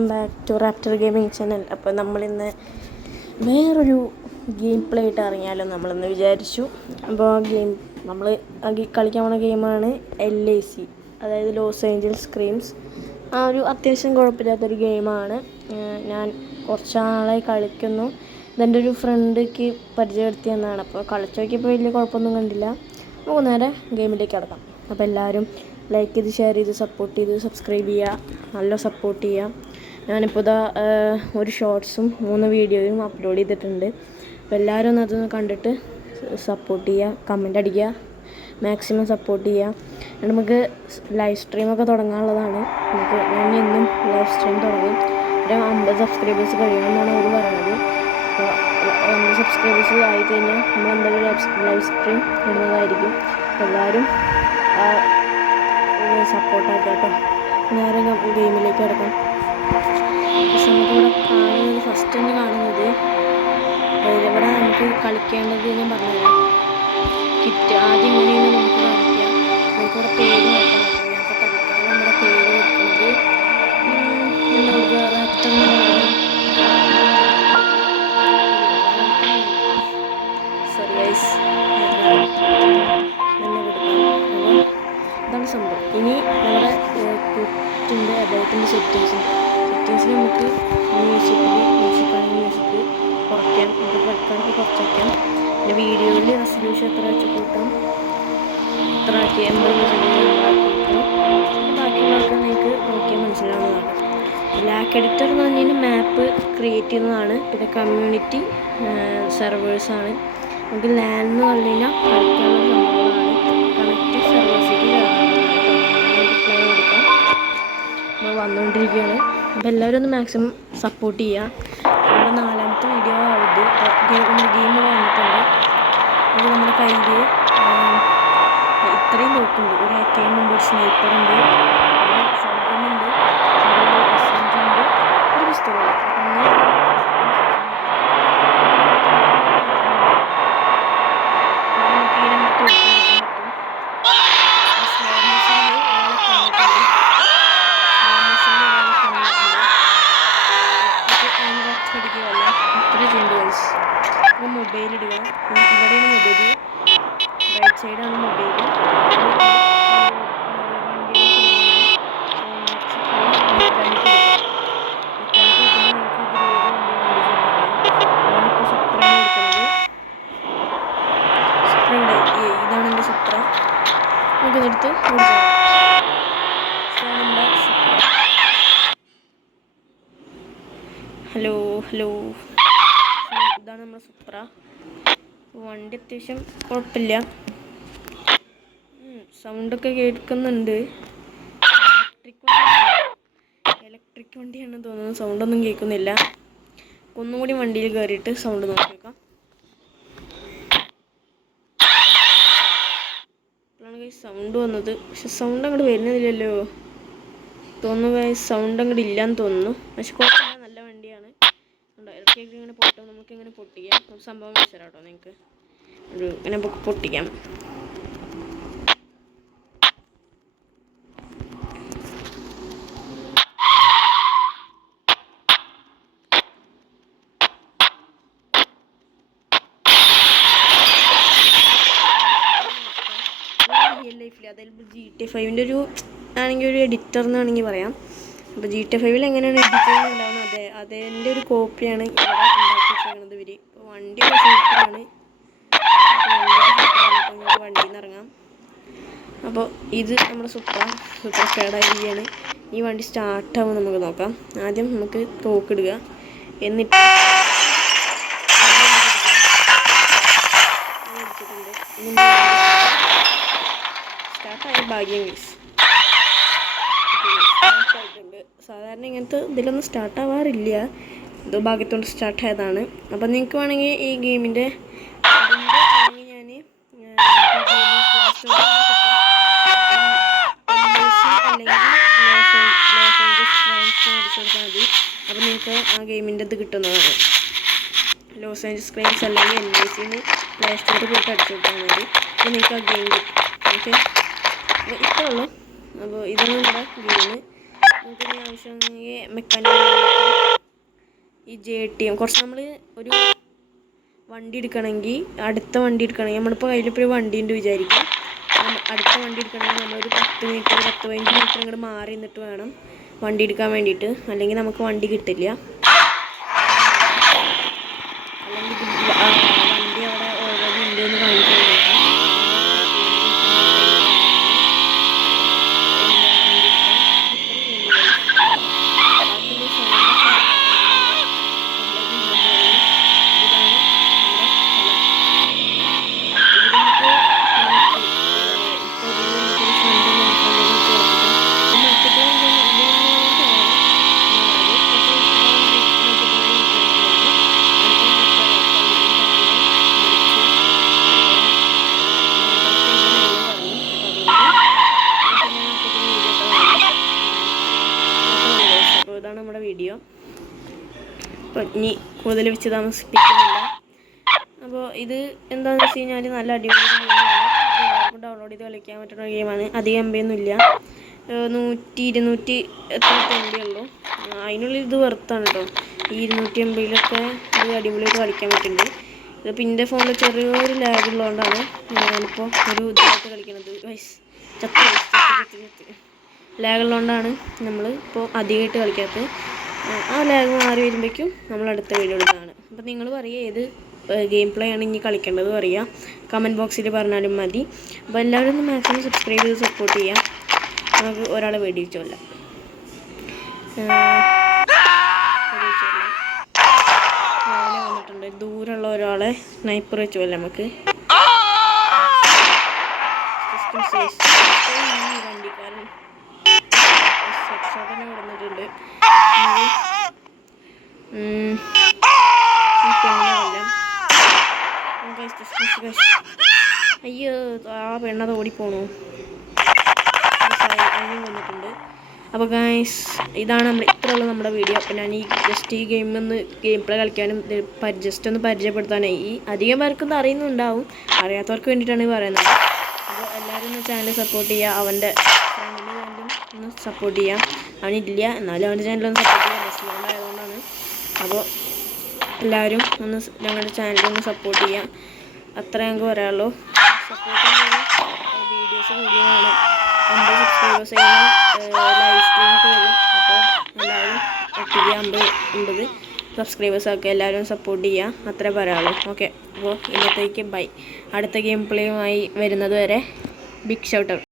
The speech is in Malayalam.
Back to Raptor gaming channel. അപ്പോൾ നമ്മളിന്ന് വേറൊരു ഗെയിം പ്ലേ ആയിട്ട് ഇറങ്ങിയാലോ നമ്മളിന്ന് വിചാരിച്ചു. അപ്പോൾ ആ ഗെയിം നമ്മൾ കളിക്കാൻ പോണ ഗെയിമാണ് LAC, അതായത് ലോസ് ഏഞ്ചൽസ് ക്രീംസ്. ആ ഒരു അത്യാവശ്യം കുഴപ്പമില്ലാത്തൊരു ഗെയിമാണ്. ഞാൻ കുറച്ച് നാളായി കളിക്കുന്നു. ഇതെൻ്റെ ഒരു ഫ്രണ്ടിക്ക് പരിചയപ്പെടുത്തിയെന്നാണ്. അപ്പോൾ കളിച്ച് നോക്കിയപ്പോൾ വലിയ കുഴപ്പമൊന്നും കണ്ടില്ല. നമുക്ക് നേരെ ഗെയിമിലേക്ക് കിടക്കാം. അപ്പോൾ എല്ലാവരും ലൈക്ക് ചെയ്ത്, ഷെയർ ചെയ്ത്, സപ്പോർട്ട് ചെയ്ത്, സബ്സ്ക്രൈബ് ചെയ്യുക, നല്ല സപ്പോർട്ട് ചെയ്യുക. ഞാനിപ്പോൾ ഒരു ഷോർട്സും 3 വീഡിയോയും അപ്ലോഡ് ചെയ്തിട്ടുണ്ട്. അപ്പോൾ എല്ലാവരും ഒന്ന് അതൊന്ന് കണ്ടിട്ട് സപ്പോർട്ട് ചെയ്യുക, കമൻ്റ് അടിക്കുക, മാക്സിമം സപ്പോർട്ട് ചെയ്യുക. നമുക്ക് ലൈവ് സ്ട്രീമൊക്കെ തുടങ്ങാനുള്ളതാണ്. ഞാൻ എന്നും ലൈവ് സ്ട്രീം തുടങ്ങും. ഒരു 50 സബ്സ്ക്രൈബേഴ്സ് കഴിയണമെന്നാണ് അവർ പറയുന്നത്. അപ്പോൾ 50 സബ്സ്ക്രൈബേഴ്സ് ആയിക്കഴിഞ്ഞാൽ നമ്മൾ എന്തായാലും ലൈവ് സ്ട്രീം ഇടുന്നതായിരിക്കും. എല്ലാവരും സപ്പോർട്ടാക്കുക കേട്ടോ. നേരെ ഗെയിമിലേക്ക് കിടക്കാം. നമുക്കിവിടെ കാണുന്നത് ഫസ്റ്റ് തന്നെ കാണുന്നത് ഇവിടെ നമുക്ക് കളിക്കേണ്ടത് ഞാൻ പറഞ്ഞുതരാം. കിറ്റ് ആദ്യം ഇങ്ങനെയാണ് നമുക്ക് കളിക്കാം. നമുക്കിവിടെ പേര് നോക്കണം. അപ്പോൾ തൽക്കാലം നമ്മുടെ പേര് കൊടുക്കുന്നത് സോറി ഗൈസ്, ഇതാണ് സംഭവം. ഇനി നമ്മുടെ കുറ്റിൻ്റെ അദ്ദേഹത്തിൻ്റെ സെറ്റിങ്സിൽ നമുക്ക് മ്യൂസിക് കുറയ്ക്കാം, ഇത് വെക്കാനൊക്കെ കുറച്ച് വയ്ക്കാം. പിന്നെ വീഡിയോയിൽ റെസൊല്യൂഷൻ എത്ര വെച്ച് കൂട്ടാം, എത്ര ആക്കി 80% ബാക്കിയുള്ളതൊക്കെ നിങ്ങൾക്ക് നോക്കിയാൽ മനസ്സിലാവുന്നതാണ്. ലാക്ക് എഡിറ്റർ എന്ന് പറഞ്ഞാൽ മാപ്പ് ക്രിയേറ്റ് ചെയ്യുന്നതാണ്. പിന്നെ കമ്മ്യൂണിറ്റി സെർവേഴ്സാണ്. നമുക്ക് ലാൻ എന്ന് പറഞ്ഞു കഴിഞ്ഞാൽ കളിക്കാനുള്ള സംഭവമാണ്. കണക്റ്റ് സെർവേഴ്സിലേക്ക് പ്ലേ കൊടുക്കാം. നമ്മൾ വന്നുകൊണ്ടിരിക്കുകയാണ്. അപ്പോൾ എല്ലാവരും ഒന്ന് മാക്സിമം സപ്പോർട്ട് ചെയ്യുക. നമ്മുടെ 4ാമത്തെ വീഡിയോ ആവുന്നത് നമ്മുടെ ഗെയിം വന്നിട്ടുണ്ട്. അത് നമ്മുടെ കയ്യിൽ ഇത്രയും നോക്കുന്നുണ്ട്. ഒരു AKM ഉണ്ട്, ഒരു സ്നൈപ്പറുണ്ട്, ഒരു ഷോട്ട്ഗണ്ണുണ്ട്, ഒരു SMG ഉണ്ട്, ഒരു പിസ്റ്റളുണ്ട്. മൊബൈൽ ഇടുക. ഇവിടെയാണ് മൊബൈൽ, റൈറ്റ് സൈഡാണ് മൊബൈൽ. ഇതാണ് എൻ്റെ സുപ്ര. നമുക്കിതെടുത്ത് ഹലോ ഇതാണ് നമ്മുടെ സുപ്ര. വണ്ടി അത്യാവശ്യം കുഴപ്പമില്ല, സൗണ്ടൊക്കെ കേൾക്കുന്നുണ്ട്. ഇലക്ട്രിക് വണ്ടിയാണെന്ന് തോന്നുന്നു. സൗണ്ടൊന്നും കേൾക്കുന്നില്ല. ഒന്നും കൂടി വണ്ടിയിൽ കയറിയിട്ട് സൗണ്ട് നോക്കിയേക്കാം. അപ്പോഴാണ് സൗണ്ട് വന്നത്. പക്ഷെ സൗണ്ട് അങ്ങോട്ട് വരുന്നില്ലല്ലോ തോന്നുന്നു. സൗണ്ട് അങ്ങോട്ട് ഇല്ലയെന്ന് തോന്നുന്നു. പക്ഷെ കുഴപ്പമില്ല, നല്ല വണ്ടിയാണ്. ഇടയ്ക്കൊക്കെ ഇങ്ങനെ പൊട്ടും. നമുക്കിങ്ങനെ പൊട്ടിക്കാം. സംഭവം മനസ്സിലാവും കേട്ടോ. നിങ്ങൾക്ക് ഇങ്ങനെ പൊട്ടിക്കാം. റിയൽ ലൈഫിൽ അതായത് GTA 5ൻ്റെ ഒരു ആണെങ്കിൽ ഒരു എഡിറ്റർ എന്നാണെങ്കിൽ പറയാം. അപ്പോൾ GTA 5 എങ്ങനെയാണ് എഡിറ്റ് ചെയ്യുന്നുണ്ടാവുന്നത് അതിൻ്റെ ഒരു കോപ്പിയാണ് ഇവിടെ ഉണ്ടാക്കി വെച്ചേക്കുന്നത് ഇവർ. ഇപ്പോൾ വണ്ടിയൊക്കെ സൂപ്പറാണ്. വണ്ടിയിൽ നിന്ന് ഇറങ്ങാം. അപ്പോൾ ഇത് നമ്മുടെ സൂപ്പർ കേടായിരിക്കുകയാണ്. ഈ വണ്ടി സ്റ്റാർട്ടാവും നമുക്ക് നോക്കാം. ആദ്യം നമുക്ക് തോക്കിടുക, എന്നിട്ട് സ്റ്റാർട്ടായ ഭാഗ്യം ഗൈസ്. സാധാരണ ഇങ്ങനത്തെ ഇതിലൊന്നും സ്റ്റാർട്ടാവാറില്ല. എന്തോ ഭാഗ്യത്തോണ്ട് സ്റ്റാർട്ടായതാണ്. അപ്പം നിങ്ങൾക്ക് വേണമെങ്കിൽ ഈ ഗെയിമിൻ്റെ അല്ലെങ്കിൽ ഞാൻ അടിച്ചെടുത്താൽ മതി. അപ്പം നിങ്ങൾക്ക് ആ ഗെയിമിൻ്റെ ഇത് കിട്ടുന്നതാണ്. ലോസ് ഏഞ്ചൽസ് ക്രൈംസ് അല്ലെങ്കിൽ LACന്ന് പ്ലേ സ്റ്റോറിൽ പോയിട്ട് അടിച്ചു കൊടുത്താൽ മതി. അപ്പോൾ നിങ്ങൾക്ക് ആ ഗെയിം കിട്ടും. ഓക്കെ, അപ്പോൾ ഇത്രേ ഉള്ളൂ. അപ്പോൾ ഇതാണ് നമ്മുടെ ഗെയിം. നമുക്കിനി ആവശ്യമെങ്കിൽ മെക്കാനിക് ഈ JTM കുറച്ച് നമ്മൾ ഒരു വണ്ടി എടുക്കണമെങ്കിൽ അടുത്ത വണ്ടി എടുക്കണമെങ്കിൽ നമ്മളിപ്പോൾ കയ്യിലിപ്പോൾ ഒരു വണ്ടി ഉണ്ട് വിചാരിക്കും. അടുത്ത വണ്ടി എടുക്കണമെങ്കിൽ നമ്മളൊരു 10-15 മീറ്റർ ഇങ്ങോട്ട് മാറി നിന്നിട്ട് വേണം വണ്ടി എടുക്കാൻ വേണ്ടിയിട്ട്, അല്ലെങ്കിൽ നമുക്ക് വണ്ടി കിട്ടില്ല. അല്ലെങ്കിൽ വണ്ടി അവിടെ ഓൾറെഡി ഉണ്ടെന്ന് കാണിക്കാൻ വേണ്ടിയിട്ട് ഇതാണ് നമ്മുടെ വീഡിയോ. അപ്പോൾ ഇനി കൂടുതൽ വെച്ച് താമസിപ്പിക്കുന്നില്ല. അപ്പോൾ ഇത് എന്താണെന്ന് വെച്ച് കഴിഞ്ഞാൽ നല്ല അടിപൊളി ഗെയിമാണ്. എല്ലാവർക്കും ഡൗൺലോഡ് ചെയ്ത് കളിക്കാൻ പറ്റുന്ന ഗെയിമാണ്. അധികം MB ഒന്നുമില്ല, 100-200 എത്ര MB ഉള്ളൂ. അതിനുള്ളിൽ ഇത് വെറുത്താണ് കേട്ടോ. ഈ 200 MBയിലൊക്കെ ഇത് അടിപൊളിയായിട്ട് കളിക്കാൻ പറ്റുന്നുണ്ട്. ഇതിപ്പോൾ എൻ്റെ ഫോണിൽ ചെറിയൊരു ലാഗ് ഉള്ളതുകൊണ്ടാണ് ഞാനിപ്പോൾ ഒരു ഇതായിട്ട് കളിക്കുന്നത്. ലാഗ് ഉള്ളതുകൊണ്ടാണ് നമ്മൾ ഇപ്പോൾ അധികമായിട്ട് കളിക്കാത്തത്. ആ ലാഗ് മാറി വരുമ്പോഴേക്കും നമ്മൾ അടുത്ത വീഡിയോ എടുക്കുന്നതാണ്. അപ്പോൾ നിങ്ങൾ പറയുക ഏത് ഗെയിം പ്ലേ ആണ് ഇനി കളിക്കേണ്ടത് പറയുക, കമൻറ്റ് ബോക്സിൽ പറഞ്ഞാലും മതി. അപ്പോൾ എല്ലാവരും ഒന്ന് മാക്സിമം സബ്സ്ക്രൈബ് ചെയ്ത് സപ്പോർട്ട് ചെയ്യാം. നമുക്ക് ഒരാളെ വേടിച്ചോല്ല വന്നിട്ടുണ്ട്. ദൂരമുള്ള ഒരാളെ സ്നൈപ്പർ വെച്ചോല്ല നമുക്ക്. വണ്ടിക്കാരൻ വന്നിട്ടുണ്ട്. അയ്യോ ആ പെണ്ണത് ഓടിപ്പോണു. അതിനും വന്നിട്ടുണ്ട്. അപ്പോൾ ഗൈസ് ഇതാണ് ഇത്രയുള്ള നമ്മുടെ വീഡിയോ. അപ്പോൾ ഞാൻ ഈ ജസ്റ്റ് ഈ ഗെയിം പ്ലേ കളിക്കാനും ജസ്റ്റ് ഒന്ന് പരിചയപ്പെടുത്താനായി. ഈ അധികം പേർക്കൊന്നും അറിയുന്നുണ്ടാവും, അറിയാത്തവർക്ക് വേണ്ടിയിട്ടാണ് പറയുന്നത്. അപ്പോൾ എല്ലാവരും ഒന്ന് ചാനൽ സപ്പോർട്ട് ചെയ്യുക. അവൻ്റെ ഫ്രണ്ടിൻ്റെ ചാനലും ഒന്ന് സപ്പോർട്ട് ചെയ്യാം. അവനില്ല എന്നാലും അവൻ്റെ ചാനലൊന്ന് സപ്പോർട്ട് ചെയ്യാം, ബെസ്റ്റ് ആയതുകൊണ്ടാണ്. അപ്പോൾ എല്ലാവരും ഒന്ന് ഞങ്ങളുടെ ചാനലൊന്ന് സപ്പോർട്ട് ചെയ്യാം. അത്ര ഞങ്ങൾക്ക് പറയാനുള്ളൂ. സപ്പോർട്ട് വീഡിയോ ആണ്. 50 സബ്സ്ക്രൈബേഴ്സ് ലൈവ് സ്ട്രീമൊക്കെ വരും. അപ്പോൾ എല്ലാവരും 50 സബ്സ്ക്രൈബേഴ്സ് ഒക്കെ എല്ലാവരും സപ്പോർട്ട് ചെയ്യുക. അത്രേ പറയാനുള്ളൂ. ഓക്കെ, അപ്പോൾ ഇന്നത്തേക്ക് ബൈ. അടുത്ത ഗെയിം പ്ലേയുമായി വരുന്നത് വരെ ബിഗ് ഷൗട്ട് ഔട്ട്.